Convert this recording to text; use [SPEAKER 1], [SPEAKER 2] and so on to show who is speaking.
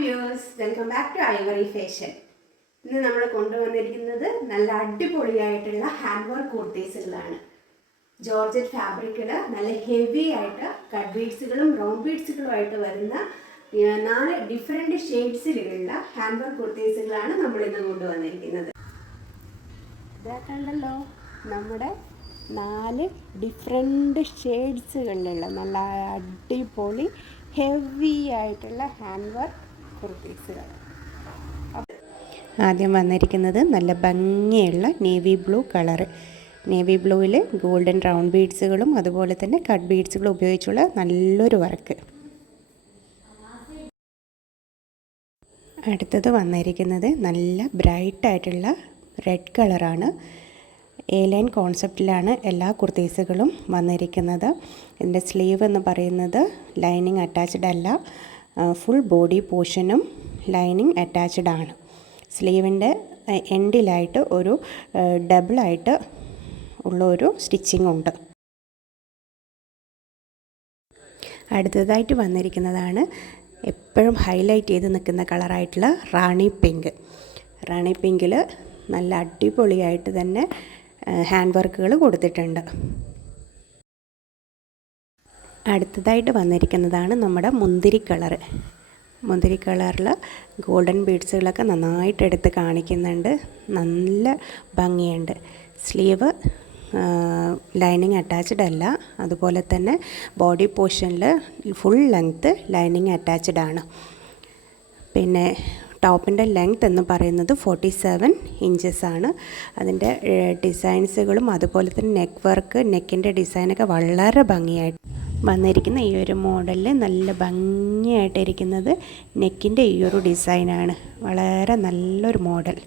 [SPEAKER 1] Viewers welcome back to Ivory Fashion ഇന്ന് നമ്മൾ കൊണ്ടുവന്നിരിക്കുന്നത് നല്ല അടിപൊളിയായിട്ടുള്ള ഹാൻഡ് വർക്ക് കുർത്തീസുകളാണ് ജോർജറ്റ് ഫാബ്രിക്കിൽ നല്ല ഹെവി ആയിട്ട് കട്ട് ബീഡ്സുകളും റൗണ്ട് ബീഡ്സുകളുമായിട്ട് വരുന്ന നാല് ഡിഫറെന്റ് ഷെയ്ഡ്സിലുള്ള ഹാൻഡ് വർക്ക് കുർത്തീസുകളാണ് നമ്മൾ ഇന്ന് കൊണ്ടുവന്നിരിക്കുന്നത്. ഇതാ കണ്ടല്ലോ നമ്മുടെ നാല് ഡിഫറെന്റ് ഷെയ്ഡ്സുകളിലുള്ള നല്ല അടിപൊളി ഹെവി ആയിട്ടുള്ള ഹാൻഡ് വർക്ക്
[SPEAKER 2] ആദ്യം വന്നിരിക്കുന്നത് നല്ല ഭംഗിയുള്ള നേവി ബ്ലൂ കളറ്. നേവി ബ്ലൂവിൽ ഗോൾഡൻ റൗണ്ട് ബീഡ്സുകളും അതുപോലെ തന്നെ കട്ട് ബീഡ്സുകളും ഉപയോഗിച്ചുള്ള നല്ലൊരു വർക്ക്. അടുത്തത് വന്നിരിക്കുന്നത് നല്ല ബ്രൈറ്റ് ആയിട്ടുള്ള റെഡ് കളറാണ്. എ ലൈൻ കോൺസെപ്റ്റിലാണ് എല്ലാ കുർത്തീസുകളും വന്നിരിക്കുന്നത്. ഇതിന്റെ സ്ലീവ് എന്ന് പറയുന്നത് ലൈനിങ് അറ്റാച്ച്ഡ് അല്ല. ഫുൾ ബോഡി പോർഷനും ലൈനിങ് അറ്റാച്ച്ഡ് ആണ്. സ്ലീവിന്റെ എൻഡിലായിട്ട് ഒരു ഡബിളായിട്ട് ഉള്ള ഒരു സ്റ്റിച്ചിങ് ഉണ്ട്. അടുത്തതായിട്ട് വന്നിരിക്കുന്നതാണ് എപ്പോഴും ഹൈലൈറ്റ് ചെയ്ത് നിൽക്കുന്ന കളറായിട്ടുള്ള റാണി പിങ്ക് റാണി പിങ്കിൽ നല്ല അടിപൊളിയായിട്ട് തന്നെ ഹാൻഡ് വർക്കുകൾ കൊടുത്തിട്ടുണ്ട്. അടുത്തതായിട്ട് വന്നിരിക്കുന്നതാണ് നമ്മുടെ മുന്തിരി കളർ മുന്തിരി കളറിൽ ഗോൾഡൻ ബീഡ്സുകളൊക്കെ നന്നായിട്ട് എടുത്ത് കാണിക്കുന്നുണ്ട്. നല്ല ഭംഗിയുണ്ട്. സ്ലീവ് ലൈനിങ് അറ്റാച്ച്ഡ് അല്ല. അതുപോലെ തന്നെ ബോഡി പോർഷനിൽ ഫുൾ ലെങ്ത്ത് ലൈനിങ് അറ്റാച്ച്ഡ് ആണ്. പിന്നെ ടോപ്പിന്റെ ലെങ്ത് എന്ന് പറയുന്നത് ഫോർട്ടി സെവൻ ഇഞ്ചസ് ആണ്. അതിന്റെ ഡിസൈൻസുകളും അതുപോലെ തന്നെ നെക്ക് വർക്ക് നെക്കിന്റെ ഡിസൈനൊക്കെ വളരെ ഭംഗിയായിട്ട് വന്നിരിക്കുന്ന ഈ ഒരു മോഡലിൽ നല്ല ഭംഗിയായിട്ടിരിക്കുന്നത് നെക്കിന്റെ ഈ ഒരു ഡിസൈനാണ്. വളരെ നല്ലൊരു മോഡൽ.